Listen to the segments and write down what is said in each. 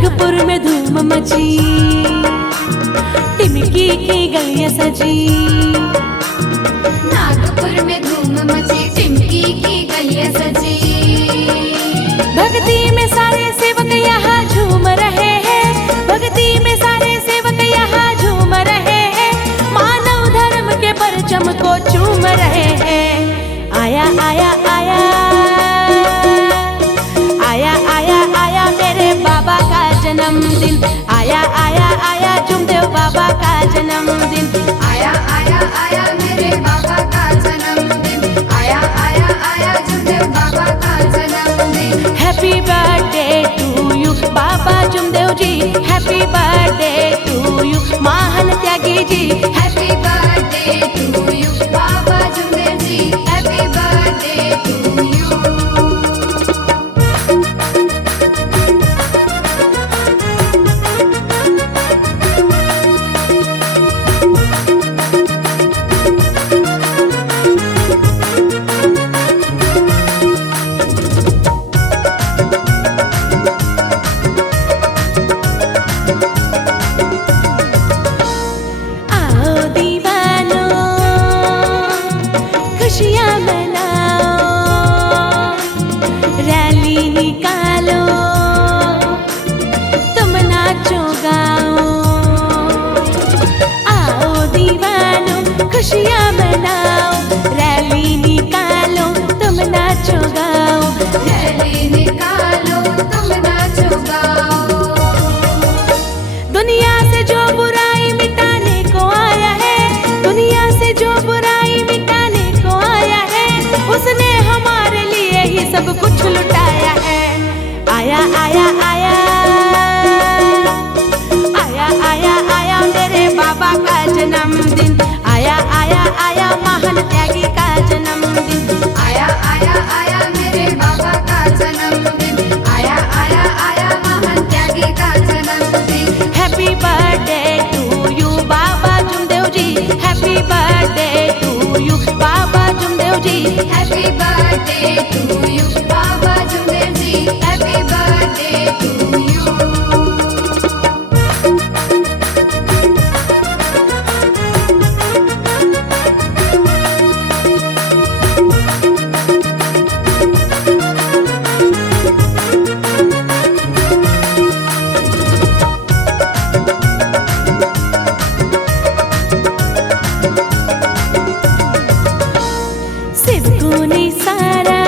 नागपुर में धूम मची, टिमकी की गलियां सजी। नागपुर में धूम मची, टिमकी की गलियां सजी। भक्ति में सारे सेवक यहाँ झूम रहे हैं, भक्ति में सारे सेवक यहाँ झूम रहे हैं, मानव धर्म के परचम को चूम रहे हैं। आया आया आया आया आया आया मेरे बाबा का जन्मदिन, आया आया आया जुमदेव बाबा का जन्मदिन। आया आया आया मेरे बाबा का जन्मदिन, आया आया आया जुमदेव बाबा का जन्मदिन। Happy birthday to you Baba Jumdev ji, happy birthday to you महान त्यागी जी। Happy birthday to you Baba Jumdev ji, happy birthday to you. खुशियाँ मनाओ, रैली निकालो, तुम नाचो गाओ। आओ दीवानो खुशियाँ मनाओ, रैली निकालो, तुम नाचो गाओ। रैली निकालो, तुम नाचो गाओ। दुनिया से जो बुराई मिटाने को आया है, दुनिया से जो बुराई मिटाने को आया है, उसने हमारे लिए ही सब कुछ लुटाया है। आया आया आया आया आया आया मेरे बाबा का जन्मदिन, आया आया आया महान त्यागी का जन्मदिन। आया आया आया मेरे बाबा का जन्मदिन, आया आया आया महान त्यागी का जन्मदिन। Happy birthday to you Baba Jumdev ji, happy birthday to you Baba Jumdev ji. Happy birthday to you Baba Jumdev ji, happy birthday to you. Siddhu ने सारा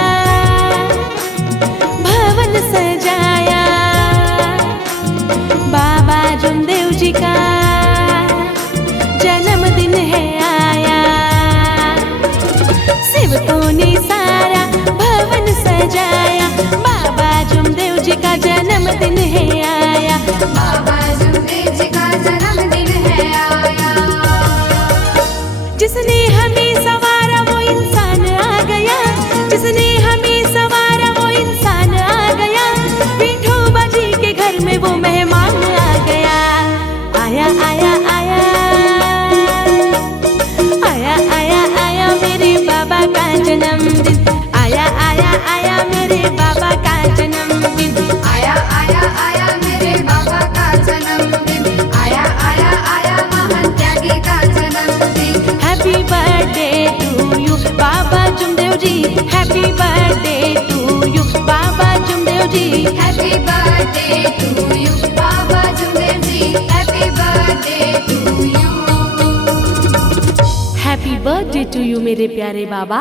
भवन सजाया, बाबा जुमदेव जी का जन्मदिन है आया। सेवकों ने सारा भवन सजाया, बाबा जुमदेव जी का जन्मदिन है आया। बाबा जुमदेव जी का जन्मदिन है आया। जिसने हमें सवारा वो इंसान आ गया, जिसने हमें सवारा वो इंसान आ गया, विठोबा जी के घर में वो मेहमान आ गया। आया आया आया आया आया आया मेरे बाबा का जन्मदिन, आया आया आया मेरे बाबा का जन्मदिन। आया आया आया मेरे बाबा का जन्मदिन, आया आया आया महान त्यागी का जन्मदिन। Happy birthday to you Baba Jumdev ji, happy birthday to you Baba Jumdev ji. Happy birthday to you Baba Jumdev ji, happy birthday to you. Happy birthday to you मेरे प्यारे बाबा।